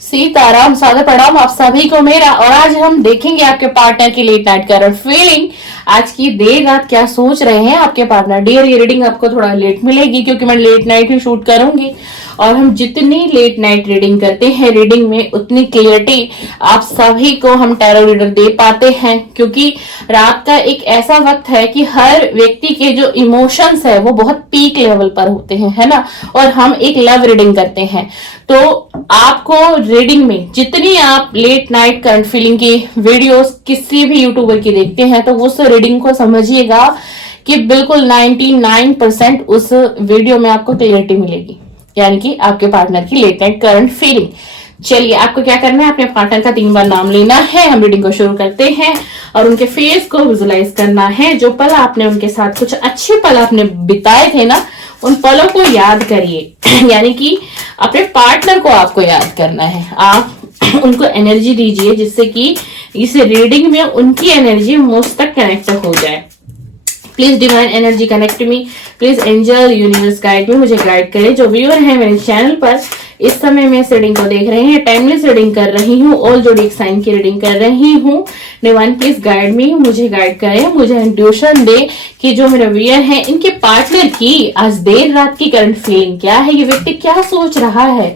सीताराम सादर प्रणाम आप सभी को मेरा। और आज हम देखेंगे आपके पार्टनर की लेट नाइट करंट फीलिंग। आज की देर रात क्या सोच रहे हैं आपके पार्टनर। डियर, ये रीडिंग आपको थोड़ा लेट मिलेगी क्योंकि मैं लेट नाइट ही शूट करूंगी। और हम जितनी लेट नाइट रीडिंग करते हैं, रीडिंग में उतनी क्लियरिटी आप सभी को हम टैरो रीडर दे पाते हैं, क्योंकि रात का एक ऐसा वक्त है कि हर व्यक्ति के जो इमोशंस है वो बहुत पीक लेवल पर होते हैं, है ना। और हम एक लव रीडिंग करते हैं, तो आपको रीडिंग में जितनी आप लेट नाइट करंट फीलिंग की वीडियोस किसी भी यूट्यूबर की देखते हैं, तो उस रीडिंग को समझिएगा कि बिल्कुल 99% उस वीडियो में आपको क्लियरिटी मिलेगी, यानी कि आपके पार्टनर की लेट नाइट करंट फीलिंग। चलिए, आपको क्या करना है, अपने पार्टनर का 3 बार नाम लेना है। हम रीडिंग को शुरू करते हैं और उनके फेस को विजुलाइज करना है। जो पल आपने उनके साथ, कुछ अच्छे पल आपने बिताए थे ना, उन पलों को याद करिए। यानी कि अपने पार्टनर को आपको याद करना है। आप उनको एनर्जी दीजिए जिससे कि इस रीडिंग में उनकी एनर्जी मुझ तक कनेक्ट हो जाए। Please divine energy connect me, please angel universe guide me, मुझे गाइड करें। जो व्यूअर है मेरे चैनल पर इस समय में इस रीडिंग को देख रहे हैं, टाइमलेस रीडिंग कर रही हूँ, ऑल जोडिक साइन की रीडिंग कर रही हूँ। डिवाइन प्लीज गाइड मी, मुझे गाइड करें, मुझे इंट्यूशन दे कि जो मेरे व्यूअर है इनके पार्टनर की आज देर रात की करंट फीलिंग क्या है। ये व्यक्ति क्या सोच रहा है,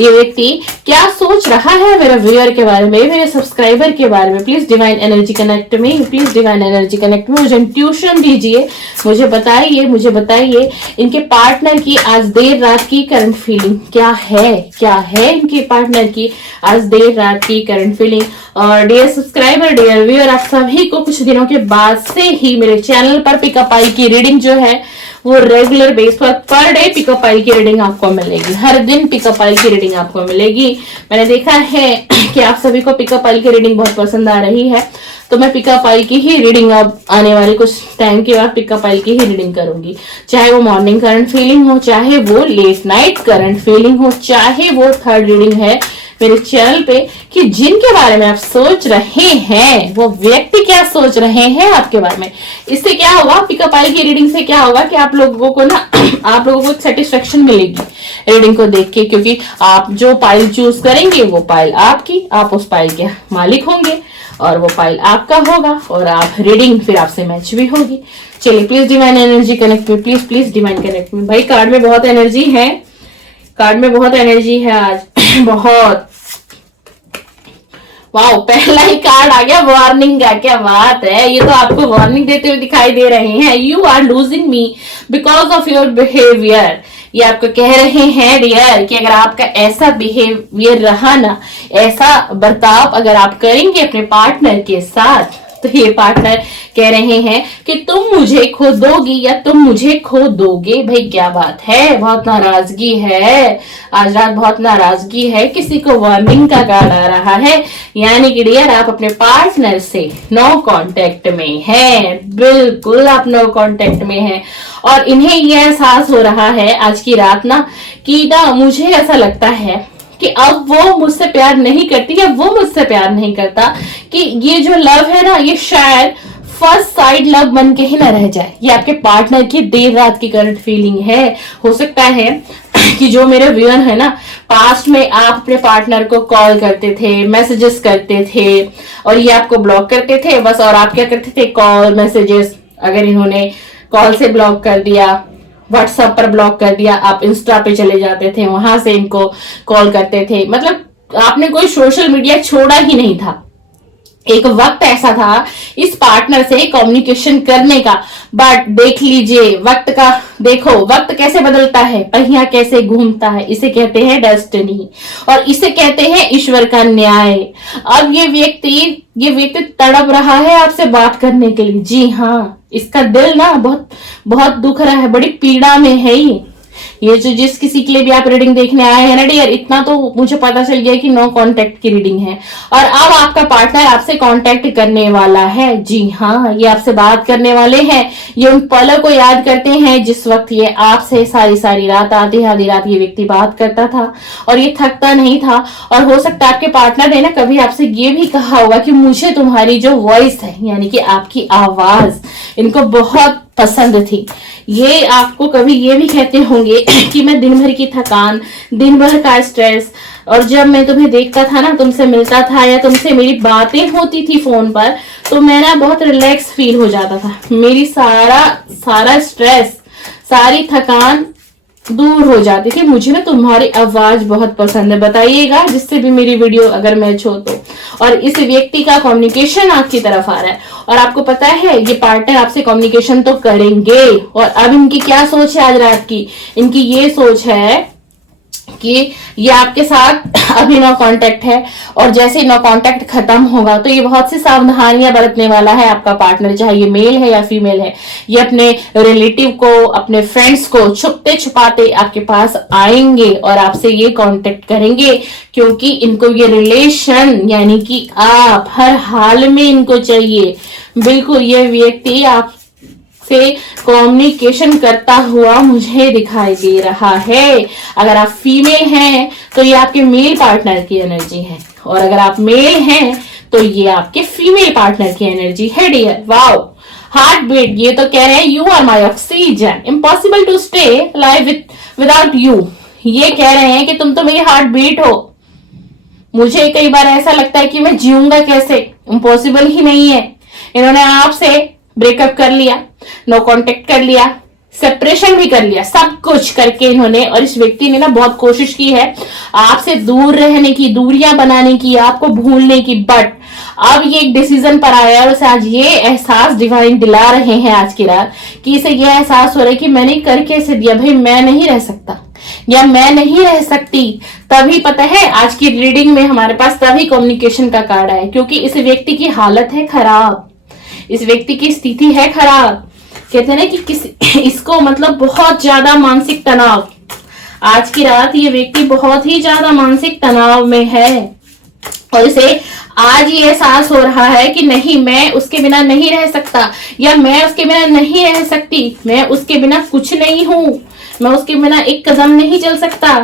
ये व्यक्ति क्या सोच रहा है मेरे व्यूअर के बारे में, मेरे सब्सक्राइबर के बारे में। प्लीज डिवाइन एनर्जी कनेक्ट में, प्लीज डिवाइन एनर्जी कनेक्ट में, मुझे इंट्यूशन दीजिए, मुझे बताइए इनके पार्टनर की आज देर रात की करंट फीलिंग क्या है इनके पार्टनर की आज देर रात की करंट फीलिंग। और डियर सब्सक्राइबर, डियर व्यूअर, आप सभी को कुछ दिनों के बाद से ही मेरे चैनल पर पिकअप आई की रीडिंग जो है वो रेगुलर बेस पर डे पिकअप आई की रीडिंग आपको मिलेगी। हर दिन पिकअप आई की रीडिंग आपको मिलेगी। मैंने देखा है कि आप सभी को पिकअप आई की रीडिंग बहुत पसंद आ रही है, तो मैं पिकअप आई की ही रीडिंग अब आने वाले कुछ टाइम के बाद पिकअप आई की ही रीडिंग करूंगी। चाहे वो मॉर्निंग करंट फीलिंग हो, चाहे वो लेट नाइट करंट फीलिंग हो, चाहे वो थर्ड रीडिंग है मेरे चैनल पे, कि जिनके बारे में आप सोच रहे हैं वो व्यक्ति क्या सोच रहे हैं आपके बारे में। इससे क्या होगा, पिकअप आई की रीडिंग से क्या होगा कि आप लोगों को ना आप लोगों को सेटिस्फेक्शन मिलेगी रीडिंग को देख के, क्योंकि आप जो पाइल चूज करेंगे वो पाइल आपकी, आप उस पाइल के मालिक होंगे और वो पाइल आपका होगा और आप रीडिंग फिर आपसे मैच भी होगी। चलिए, प्लीज डिवाइन एनर्जी कनेक्ट में, प्लीज डिवाइन कनेक्ट में। भाई, कार्ड में बहुत एनर्जी है, कार्ड में बहुत एनर्जी है आज बहुत। वाह, पहला ही कार्ड आ गया वार्निंग का। क्या बात है, ये तो आपको वार्निंग देते हुए दिखाई दे रहे हैं। You are losing me because of your behaviour. ये आपको कह रहे हैं डियर कि अगर आपका ऐसा बिहेवियर रहा ना, ऐसा बर्ताव अगर आप करेंगे अपने पार्टनर के साथ, तो ये पार्टनर कह रहे हैं कि तुम मुझे खो दोगी या तुम मुझे खो दोगे। भाई, क्या बात है, बहुत नाराजगी है आज रात, बहुत नाराजगी है। किसी को वार्निंग का कार्ड आ रहा है, यानी कि डियर आप अपने पार्टनर से नो कांटेक्ट में हैं। बिल्कुल आप नो कांटेक्ट में हैं और इन्हें यह एहसास हो रहा है आज की रात ना कि ना, मुझे ऐसा लगता है कि अब वो मुझसे प्यार नहीं करती या वो मुझसे प्यार नहीं करता, कि ये जो लव है ना, ये शायद फर्स्ट साइड लव बन के ही ना रह जाए। ये आपके पार्टनर की देर रात की करंट फीलिंग है। हो सकता है कि जो मेरे व्यूअर है ना, पास्ट में आप अपने पार्टनर को कॉल करते थे, मैसेजेस करते थे और ये आपको ब्लॉक करते थे बस। और आप क्या करते थे, कॉल मैसेजेस, अगर इन्होंने कॉल से ब्लॉक कर दिया, व्हाट्सएप पर ब्लॉक कर दिया, आप इंस्टा पे चले जाते थे, वहां से इनको कॉल करते थे। मतलब आपने कोई सोशल मीडिया छोड़ा ही नहीं था। एक वक्त ऐसा था इस पार्टनर से कम्युनिकेशन करने का, बट देख लीजिए वक्त का, देखो वक्त कैसे बदलता है, पहिया कैसे घूमता है। इसे कहते हैं डेस्टिनी और इसे कहते हैं ईश्वर का न्याय। अब ये व्यक्ति तड़प रहा है आपसे बात करने के लिए। जी हाँ, इसका दिल ना बहुत बहुत दुख रहा है, बड़ी पीड़ा में है ये जो जिस किसी के लिए भी आप रीडिंग देखने आए हैं ना डियर, इतना तो मुझे पता चल गया कि नो कांटेक्ट की रीडिंग है और अब आपका पार्टनर आपसे कांटेक्ट करने वाला है। जी हाँ, ये आपसे बात करने वाले हैं। ये उन पलों को याद करते हैं जिस वक्त ये आपसे सारी रात, आधी रात ये व्यक्ति बात करता था और ये थकता नहीं था। और हो सकता है आपके पार्टनर ने ना कभी आपसे ये भी कहा होगा कि मुझे तुम्हारी जो वॉइस है, यानी कि आपकी आवाज इनको बहुत पसंद थी। ये आपको कभी ये भी कहते होंगे कि मैं दिन भर की थकान, दिन भर का स्ट्रेस, और जब मैं तुम्हें देखता था ना, तुमसे मिलता था या तुमसे मेरी बातें होती थी फोन पर, तो मैं ना बहुत रिलैक्स फील हो जाता था, मेरी सारा स्ट्रेस, सारी थकान दूर हो जाती थी। मुझे ना तुम्हारी आवाज बहुत पसंद है, बताइएगा जिससे भी मेरी वीडियो अगर मैच हो तो। और इस व्यक्ति का कम्युनिकेशन आपकी तरफ आ रहा है, और आपको पता है ये पार्टनर आपसे कम्युनिकेशन तो करेंगे। और अब इनकी क्या सोच है आज रात की, इनकी ये सोच है कि ये आपके साथ अभी नो कांटेक्ट है, और जैसे नो कांटेक्ट खत्म होगा तो ये बहुत सी सावधानियां बरतने वाला है आपका पार्टनर, चाहे ये मेल है या फीमेल है। ये अपने रिलेटिव को, अपने फ्रेंड्स को छुपते छुपाते आपके पास आएंगे और आपसे ये कांटेक्ट करेंगे, क्योंकि इनको ये रिलेशन यानी कि आप हर हाल में इनको चाहिए। बिल्कुल ये व्यक्ति आप से कम्युनिकेशन करता हुआ मुझे दिखाई दे रहा है। अगर आप फीमेल हैं तो ये आपके मेल पार्टनर की एनर्जी है, और अगर आप मेल हैं तो ये आपके फीमेल पार्टनर की एनर्जी है डियर। वाओ, हार्ट बीट, ये तो कह रहे हैं you are my oxygen, impossible to stay live without you. ये कह रहे हैं कि तुम तो मेरी हार्ट बीट हो, मुझे कई बार ऐसा लगता है कि मैं जीऊंगा कैसे, इम्पॉसिबल ही नहीं है। इन्होंने आपसे ब्रेकअप कर लिया, नो कांटेक्ट कर लिया, सेपरेशन भी कर लिया, सब कुछ करके इन्होंने, और इस व्यक्ति ने ना बहुत कोशिश की है आपसे दूर रहने की, दूरियां बनाने की, आपको भूलने की, बट अब ये एक डिसीजन पर आया और उसे आज ये एहसास डिवाइन दिला रहे हैं आज की रात, कि इसे ये एहसास हो रहा है कि मैंने कर कैसे दिया भाई, मैं नहीं रह सकता या मैं नहीं रह सकती। तभी पता है आज की रीडिंग में हमारे पास तभी कम्युनिकेशन का कार्ड है, क्योंकि इस व्यक्ति की हालत है खराब, इस व्यक्ति की स्थिति है खराब। कहते हैं ना कि इसको मतलब बहुत ज्यादा मानसिक तनाव, आज की रात ये व्यक्ति बहुत ही ज्यादा मानसिक तनाव में है, और इसे आज ये एहसास हो रहा है कि नहीं, मैं उसके बिना नहीं रह सकता, या मैं उसके बिना नहीं रह सकती, मैं उसके बिना कुछ नहीं हूं, मैं उसके बिना एक कदम नहीं चल सकता।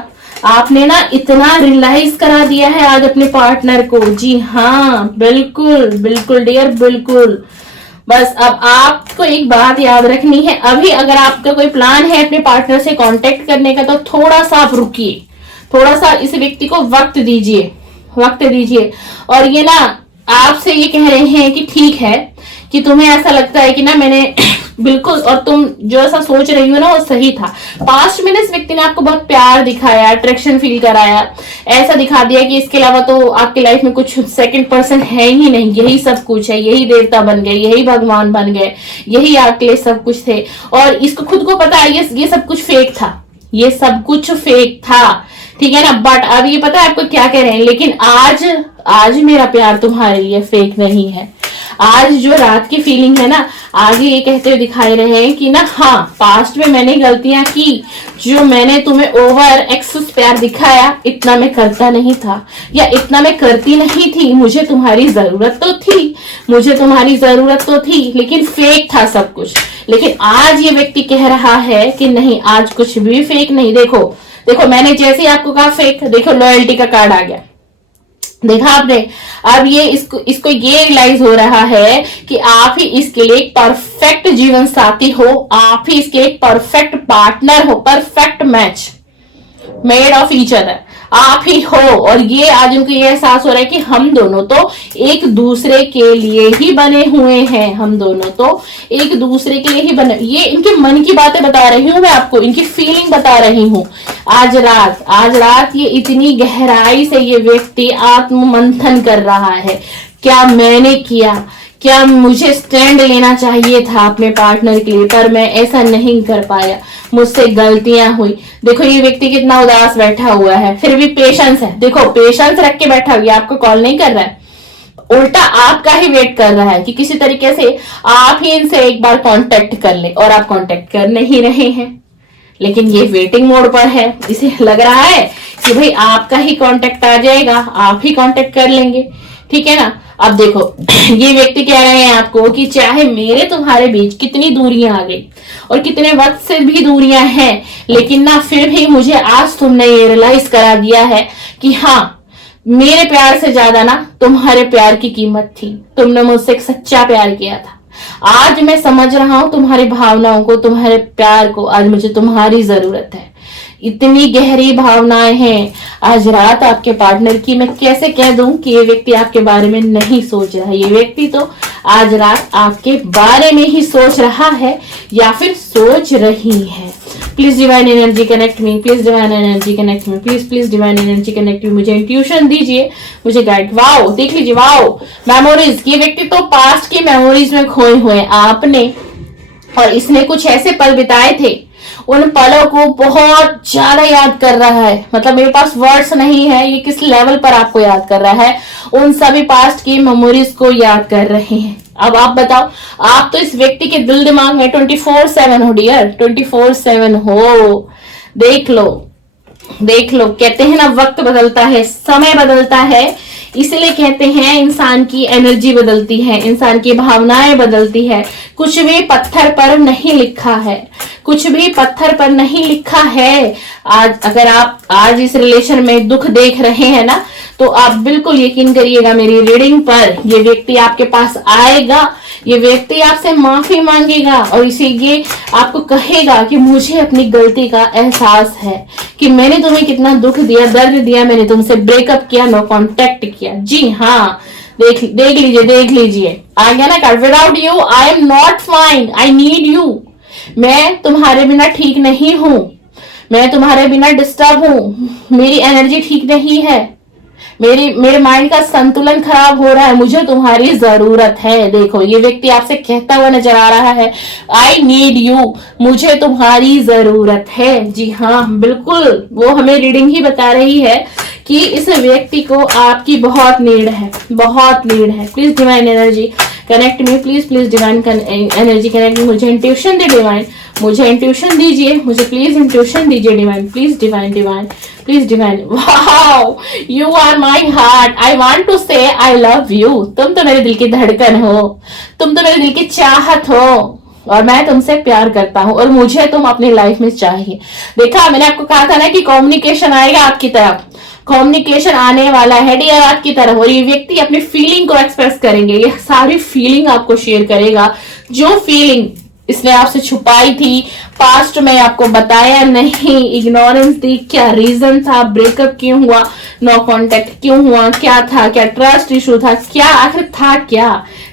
आपने ना इतना रियलाइज करा दिया है आज अपने पार्टनर को। जी हाँ, बिल्कुल बिल्कुल डियर, बिल्कुल। बस अब आपको एक बात याद रखनी है, अभी अगर आपका कोई प्लान है अपने पार्टनर से कांटेक्ट करने का, तो थोड़ा सा आप रुकिए, थोड़ा सा इस व्यक्ति को वक्त दीजिए, वक्त दीजिए। और ये ना आपसे ये कह रहे हैं कि ठीक है कि तुम्हें ऐसा लगता है कि ना मैंने बिल्कुल, और तुम जो ऐसा सोच रही हो ना वो सही था। पास्ट में इस व्यक्ति ने आपको बहुत प्यार दिखाया, अट्रैक्शन फील कराया, ऐसा दिखा दिया कि इसके अलावा तो आपकी लाइफ में कुछ सेकंड पर्सन है ही नहीं, यही सब कुछ है, यही देवता बन गए, यही भगवान बन गए, यही आपके लिए सब कुछ थे। और इसको खुद को पता है ये सब कुछ फेक था, ये सब कुछ फेक था, ठीक है ना। बट अब ये पता है आपको क्या कह रहे हैं, लेकिन आज मेरा प्यार तुम्हारे लिए फेक नहीं है। आज जो रात की फीलिंग है ना, आगे ये कहते हुए दिखाई रहे हैं कि ना हाँ, पास्ट में मैंने गलतियां की, जो मैंने तुम्हें ओवर एक्सेस प्यार दिखाया, इतना मैं करता नहीं था या इतना मैं करती नहीं थी, मुझे तुम्हारी जरूरत तो थी, मुझे तुम्हारी जरूरत तो थी, लेकिन फेक था सब कुछ। लेकिन आज ये व्यक्ति कह रहा है कि नहीं, आज कुछ भी फेक नहीं। देखो मैंने जैसे ही आपको कहा फेक, देखो लॉयल्टी का कार्ड आ गया, देखा आपने। अब ये इसको ये रियलाइज हो रहा है कि आप ही इसके लिए एक परफेक्ट जीवन साथी हो, आप ही इसके एक परफेक्ट पार्टनर हो, perfect match, made of each other आप ही हो। और ये आज उनको ये एहसास हो रहा है कि हम दोनों तो एक दूसरे के लिए ही बने हुए हैं, हम दोनों तो एक दूसरे के लिए ही बने। ये इनके मन की बातें बता रही हूं मैं आपको, इनकी फीलिंग बता रही हूं। आज रात ये इतनी गहराई से ये व्यक्ति आत्म मंथन कर रहा है, क्या मैंने किया, क्या मुझे स्टैंड लेना चाहिए था अपने पार्टनर के लिए, पर मैं ऐसा नहीं कर पाया, मुझसे गलतियां हुई। देखो ये व्यक्ति कितना उदास बैठा हुआ है, फिर भी पेशेंस है, देखो पेशेंस रख के बैठा हुआ, आपको कॉल नहीं कर रहा है, उल्टा आपका ही वेट कर रहा है कि किसी तरीके से आप ही इनसे एक बार कांटेक्ट कर ले, और आप कांटेक्ट कर नहीं रहे हैं। लेकिन ये वेटिंग मोड पर है, इसे लग रहा है कि भाई आपका ही कांटेक्ट आ जाएगा, आप ही कांटेक्ट कर लेंगे, ठीक है ना। अब देखो ये व्यक्ति कह रहे हैं आपको कि चाहे मेरे तुम्हारे बीच कितनी दूरियां आ गई और कितने वक्त से भी दूरियां हैं, लेकिन ना फिर भी मुझे आज तुमने ये रियलाइज करा दिया है कि हाँ, मेरे प्यार से ज्यादा ना तुम्हारे प्यार की कीमत थी, तुमने मुझसे एक सच्चा प्यार किया था, आज मैं समझ रहा हूं तुम्हारी भावनाओं को, तुम्हारे प्यार को। आज मुझे तुम्हारी जरूरत है। इतनी गहरी भावनाएं हैं आज रात आपके पार्टनर की। मैं कैसे कह दूं कि ये व्यक्ति आपके बारे में नहीं सोच रहा है। ये व्यक्ति तो आज रात आपके बारे में ही सोच रहा है या फिर सोच रही है। Please divine energy connect me, please divine energy connect me, please divine energy connect me. मुझे इंट्यूशन दीजिए, मुझे गाइड। वाओ, देख लीजिए, वाओ, मेमोरीज। ये व्यक्ति तो पास्ट की मेमोरीज में खोए हुए आपने, और इसने कुछ ऐसे पल बिताए थे, उन पलों को बहुत ज्यादा याद कर रहा है। मतलब मेरे पास वर्ड्स नहीं है, ये किस लेवल पर आपको याद कर रहा है। उन सभी पास्ट की मेमोरीज को याद कर रहे हैं। अब आप बताओ, आप तो इस व्यक्ति के दिल दिमाग में 24/7 हो डियर, 24/7 हो। देख लो, देख लो। कहते हैं ना, वक्त बदलता है, समय बदलता है, इसलिए कहते हैं इंसान की एनर्जी बदलती है, इंसान की भावनाएं बदलती है। कुछ भी पत्थर पर नहीं लिखा है, कुछ भी पत्थर पर नहीं लिखा है। आज अगर आप आज इस रिलेशन में दुख देख रहे हैं ना, तो आप बिल्कुल यकीन करिएगा मेरी रीडिंग पर, ये व्यक्ति आपके पास आएगा, ये व्यक्ति आपसे माफी मांगेगा और इसे ये आपको कहेगा कि मुझे अपनी गलती का एहसास है, कि मैंने तुम्हें कितना दुख दिया, दर्द दिया, मैंने तुमसे ब्रेकअप किया, नो कांटेक्ट किया। जी हाँ, देख लीजिए, देख लीजिए, आ गया ना card. Without you I am not fine, I need you. मैं तुम्हारे बिना ठीक नहीं हूं, मैं तुम्हारे बिना डिस्टर्ब हूं, मेरी एनर्जी ठीक नहीं है, मेरे माइंड का संतुलन खराब हो रहा है, मुझे तुम्हारी जरूरत है। देखो, ये व्यक्ति आपसे कहता हुआ नजर आ रहा है, आई नीड यू, मुझे तुम्हारी जरूरत है। जी हाँ, बिल्कुल, वो हमें रीडिंग ही बता रही है कि इस व्यक्ति को आपकी बहुत नीड है, बहुत नीड है। Please divine energy connect me, please divine energy connect me. मुझे इंट्यूशन दे डिवाइन, मुझे इंट्यूशन दीजिए, मुझे प्लीज इंट्यूशन दीजिए divine, please divine, please divine. Wow, you are my heart, I want to say I love you. तुम तो मेरे दिल की धड़कन हो, तुम तो मेरे दिल की चाहत हो, और मैं तुमसे प्यार करता हूं, और मुझे तुम अपनी लाइफ में चाहिए। देखा, मैंने आपको कहा था ना कि कम्युनिकेशन आएगा आपकी तरफ, कम्युनिकेशन आने वाला है डियर आपकी तरफ, और ये व्यक्ति अपनी फीलिंग को एक्सप्रेस करेंगे। ये सारी फीलिंग आपको शेयर करेगा, जो फीलिंग इसने आपसे छुपाई थी, पास्ट में आपको बताया नहीं, इग्नोरेंस दी, क्या रीजन था, ब्रेकअप क्यों हुआ, नो कांटेक्ट क्यों हुआ, क्या था, क्या ट्रस्ट इशू था, क्या आखिर था, क्या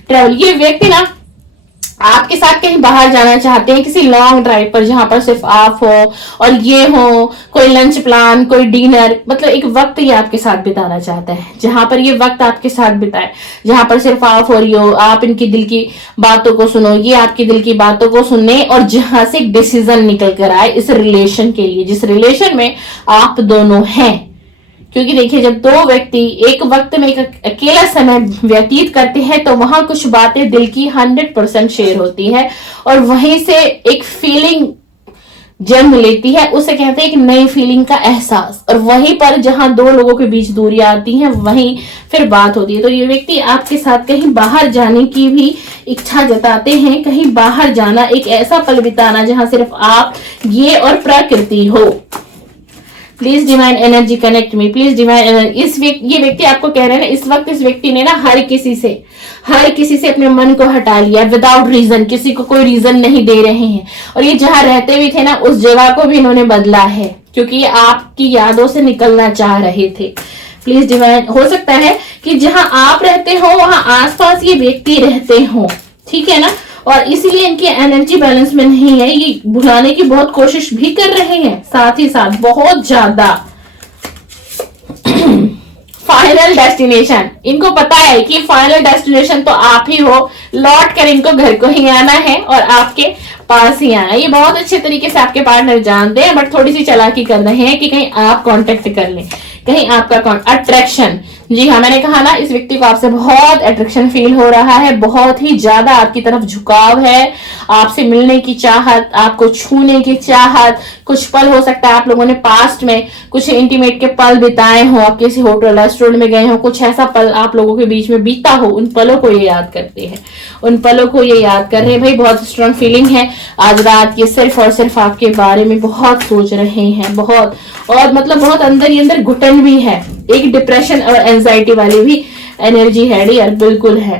ट्रैवल। ये व्यक्ति ना आपके साथ कहीं बाहर जाना चाहते हैं, किसी लॉन्ग ड्राइव पर, जहां पर सिर्फ आप हो और ये हो, कोई लंच प्लान, कोई डिनर, मतलब एक वक्त ये आपके साथ बिताना चाहता है, जहां पर ये वक्त आपके साथ बिताए, जहां पर सिर्फ आप और ये हो, आप इनकी दिल की बातों को सुनो, ये आपकी दिल की बातों को सुने, और जहां से एक डिसीजन निकल कर आए इस रिलेशन के लिए, जिस रिलेशन में आप दोनों हैं। क्योंकि देखिए, जब दो व्यक्ति एक वक्त में एक अकेला समय व्यतीत करते हैं, तो वहां कुछ बातें दिल की 100% शेयर होती है, और वहीं से एक फीलिंग जन्म लेती है, उसे कहते हैं एक नई फीलिंग का एहसास। और वहीं पर जहां दो लोगों के बीच दूरियां आती हैं, वहीं फिर बात होती है। तो ये व्यक्ति आपके साथ कहीं बाहर जाने की भी इच्छा जताते हैं, कहीं बाहर जाना, एक ऐसा पल बिताना जहां सिर्फ आप, ये और प्रकृति हो। Please divine energy connect me, please divine energy. ये व्यक्ति आपको कह रहे हैं ना, इस वक्त इस व्यक्ति ने ना हर किसी से अपने मन को हटा लिया, विदाउट रीजन, किसी को कोई रीजन नहीं दे रहे हैं। और ये जहां रहते भी थे ना, उस जगह को भी इन्होंने बदला है, क्योंकि ये आपकी यादों से निकलना चाह रहे थे। प्लीज डिवाइन, हो सकता है कि जहां आप रहते हो वहां आसपास ये व्यक्ति रहते हो, ठीक है ना, और इसीलिए इनकी एनर्जी बैलेंस में नहीं है, ये भुलाने की बहुत कोशिश भी कर रहे हैं, साथ ही साथ बहुत ज्यादा। फाइनल डेस्टिनेशन, इनको पता है कि फाइनल डेस्टिनेशन तो आप ही हो, लौट कर इनको घर को ही आना है और आपके पास ही आना है। ये बहुत अच्छे तरीके से आपके पार्टनर जानते हैं, बट थोड़ी सी चालाकी कर रहे हैं कि कहीं आप कांटेक्ट कर लें, कहीं आपका अट्रैक्शन। जी हाँ, मैंने कहा ना, इस व्यक्ति को आपसे बहुत अट्रैक्शन फील हो रहा है, बहुत ही ज्यादा आपकी तरफ झुकाव है, आपसे मिलने की चाहत, आपको छूने की चाहत। कुछ पल हो सकता है आप लोगों ने पास्ट में कुछ इंटीमेट के पल बिताए हो, आप किसी होटल रेस्टोरेंट में गए हो, कुछ ऐसा पल आप लोगों के बीच में बीता हो, उन पलों को ये याद करते हैं, उन पलों को ये याद कर रहे हैं। भाई बहुत स्ट्रांग फीलिंग है आज रात, ये सिर्फ और सिर्फ आपके बारे में बहुत सोच रहे हैं, बहुत, और मतलब बहुत अंदर ही अंदर घुटन भी है, एक डिप्रेशन और एंजाइटी वाली भी एनर्जी है डियर, बिल्कुल है।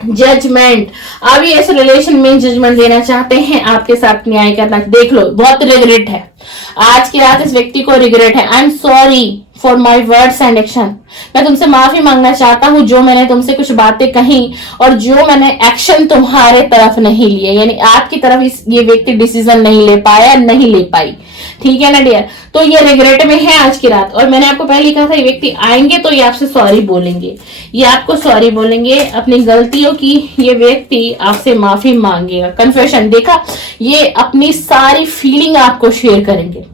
जजमेंट। अभी इस रिलेशन में जजमेंट देना चाहते हैं, आपके साथ न्याय करना। देख लो, बहुत रिग्रेट है आज की रात, इस व्यक्ति को रिग्रेट है। I am sorry for my words and action. मैं तुमसे माफी मांगना चाहता हूं जो मैंने तुमसे कुछ बातें कही और जो मैंने एक्शन तुम्हारे तरफ नहीं लिए, यानी आपकी तरफ ये व्यक्ति डिसीजन नहीं ले पाया, नहीं ले पाई। ठीक है ना डियर, तो ये रिग्रेट में है आज की रात। और मैंने आपको पहले कहा था ये व्यक्ति आएंगे तो ये आपसे सॉरी बोलेंगे, ये आपको सॉरी बोलेंगे अपनी गलतियों की, ये व्यक्ति आपसे माफी मांगेगा। कन्फेशन, देखा, ये अपनी सारी फीलिंग आपको शेयर करेंगे।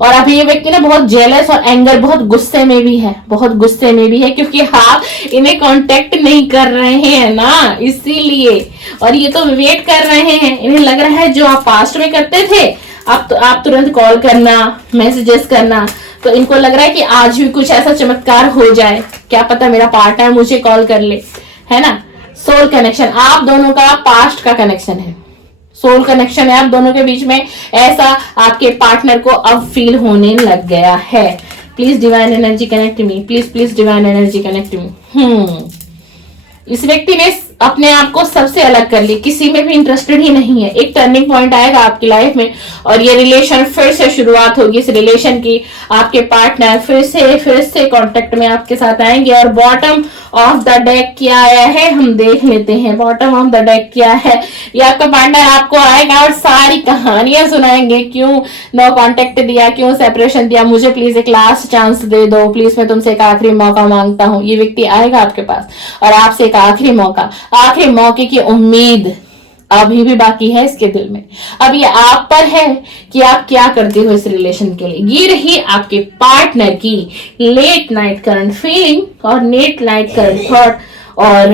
और अभी ये व्यक्ति ना बहुत जेलस और एंगर, बहुत गुस्से में भी है, बहुत गुस्से में भी है, क्योंकि आप इन्हें कांटेक्ट नहीं कर रहे हैं ना, इसीलिए। और ये तो वेट कर रहे हैं, इन्हें लग रहा है जो आप पास्ट में करते थे आप तुरंत कॉल करना, मैसेजेस करना, तो इनको लग रहा है कि आज भी कुछ ऐसा चमत्कार हो जाए, क्या पता मेरा पार्टनर मुझे कॉल कर ले, है ना। सोल कनेक्शन, आप दोनों का पास्ट का कनेक्शन है, सोल कनेक्शन है आप दोनों के बीच में, ऐसा आपके पार्टनर को अब फील होने लग गया है। Please divine energy connect me, please divine energy connect मी। इस व्यक्ति ने अपने आप को सबसे अलग कर ली, किसी में भी इंटरेस्टेड ही नहीं है। एक टर्निंग पॉइंट आएगा आपकी लाइफ में और ये रिलेशन फिर से शुरुआत होगी इस रिलेशन की। आपके पार्टनर फिर से कांटेक्ट में आपके साथ आएंगे। और बॉटम ऑफ द डेक क्या आया है हम देख लेते हैं। बॉटम ऑफ द डेक क्या है, ये आपका पार्टनर आपको आएगा और सारी कहानियां सुनाएंगे, क्यों नो कांटेक्ट दिया, क्यों सेपरेशन दिया, मुझे प्लीज एक लास्ट चांस दे दो, प्लीज मैं तुमसे एक आखिरी मौका मांगता हूँ। ये व्यक्ति आएगा आपके पास और आपसे एक आखिरी मौके की उम्मीद अभी भी बाकी है इसके दिल में। अब ये आप पर है कि आप क्या करते हो इस रिलेशन के लिए। ये रही आपके पार्टनर की लेट नाइट करंट फीलिंग और लेट नाइट करंट थॉट। और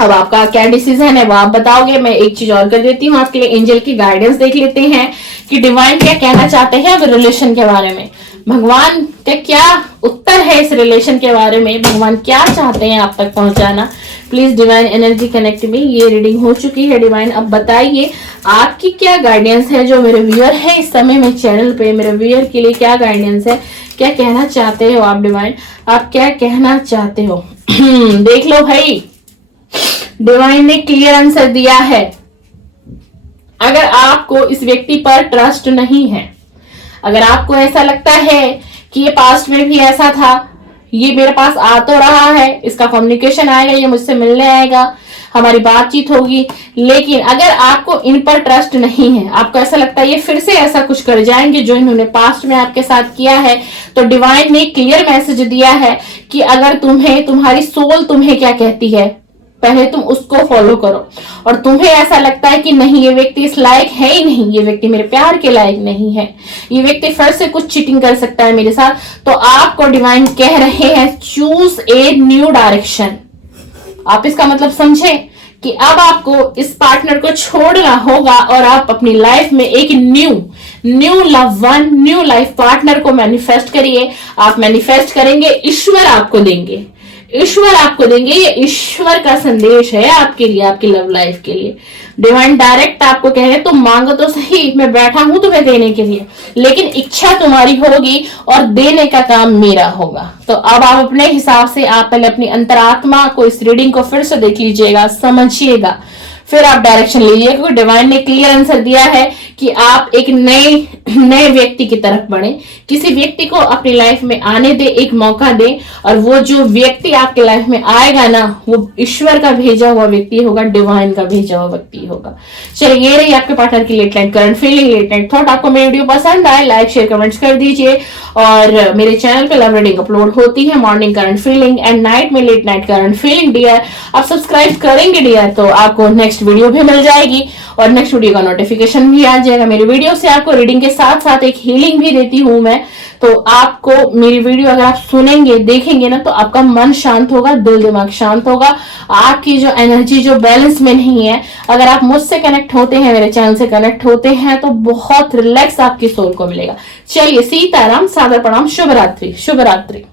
अब आपका क्या डिसीजन है वो आप बताओगे। मैं एक चीज और कर देती हूँ आपके लिए, एंजल की गाइडेंस देख लेते हैं कि डिवाइन क्या कहना चाहते हैं अब रिलेशन के बारे में। भगवान का क्या उत्तर है इस रिलेशन के बारे में, भगवान क्या चाहते हैं आप तक पहुंचाना। प्लीज डिवाइन एनर्जी कनेक्ट में। ये रीडिंग हो चुकी है डिवाइन, अब बताइए आपकी क्या गाइडेंस है। जो मेरे व्यूअर है इस समय में चैनल पे, मेरे व्यूअर के लिए क्या गाइडेंस है, क्या कहना चाहते हो आप डिवाइन, आप क्या कहना चाहते हो। देख लो भाई, डिवाइन ने क्लियर आंसर दिया है। अगर आपको इस व्यक्ति पर ट्रस्ट नहीं है, अगर आपको ऐसा लगता है कि ये पास्ट में भी ऐसा था, ये मेरे पास आ तो रहा है, इसका कम्युनिकेशन आएगा, ये मुझसे मिलने आएगा, हमारी बातचीत होगी, लेकिन अगर आपको इन पर ट्रस्ट नहीं है, आपको ऐसा लगता है ये फिर से ऐसा कुछ कर जाएंगे जो इन्होंने पास्ट में आपके साथ किया है, तो डिवाइन ने क्लियर मैसेज दिया है कि अगर तुम्हारी सोल तुम्हें क्या कहती है, पहले तुम उसको फॉलो करो। और तुम्हें ऐसा लगता है कि नहीं ये व्यक्ति इस लायक है ही नहीं, ये व्यक्ति मेरे प्यार के लायक नहीं है, ये व्यक्ति फिर से कुछ चीटिंग कर सकता है मेरे साथ, तो आपको डिवाइन कह रहे हैं चूज ए न्यू डायरेक्शन। आप इसका मतलब समझे कि अब आपको इस पार्टनर को छोड़ना होगा और आप अपनी लाइफ में एक new love one, new life partner को मैनिफेस्ट करिए। आप मैनिफेस्ट करेंगे, ईश्वर आपको देंगे, ईश्वर आपको देंगे। ये ईश्वर का संदेश है आपके लिए, आपकी लव लाइफ के लिए। डिवाइन डायरेक्ट आपको कह रहे हैं तुम मांगो तो सही, मैं बैठा हूं तुम्हें देने के लिए, लेकिन इच्छा तुम्हारी होगी और देने का काम मेरा होगा। तो अब आप अपने हिसाब से, आप पहले अपनी अंतरात्मा को इस रीडिंग को फिर से देख लीजिएगा, समझिएगा, फिर आप डायरेक्शन लीजिए, क्योंकि डिवाइन ने क्लियर आंसर दिया है कि आप एक नए व्यक्ति की तरफ बढ़े। किसी व्यक्ति को अपनी लाइफ में आने दे, एक मौका दे, और वो जो व्यक्ति आपके लाइफ में आएगा ना, वो ईश्वर का भेजा हुआ व्यक्ति होगा, डिवाइन का भेजा हुआ व्यक्ति होगा। चलिए, ये रही आपके पार्टनर की late night current feeling, late night thought. आपको मेरी वीडियो पसंद आए, लाइक शेयर कमेंट्स कर दीजिए। और मेरे चैनल पे लव रीडिंग अपलोड होती है, morning current feeling and night में late night current feeling. Dear आप सब्सक्राइब करेंगे डियर, तो आपको नेक्स्ट वीडियो भी मिल जाएगी और नेक्स्ट वीडियो का नोटिफिकेशन भी आ जाएगा। मेरी वीडियो से आपको रीडिंग के साथ साथ एक हीलिंग भी देती हूं मैं, तो आपको मेरी वीडियो अगर आप सुनेंगे, देखेंगे ना, तो आपका मन शांत होगा, दिल दिमाग शांत होगा। आपकी जो एनर्जी जो बैलेंस में नहीं है, अगर आप मुझसे कनेक्ट होते हैं, मेरे चैनल से कनेक्ट होते हैं, तो बहुत रिलैक्स आपकी सोल को मिलेगा। चलिए, सीताराम, सादर प्रणाम, शुभ रात्रि, शुभ रात्रि।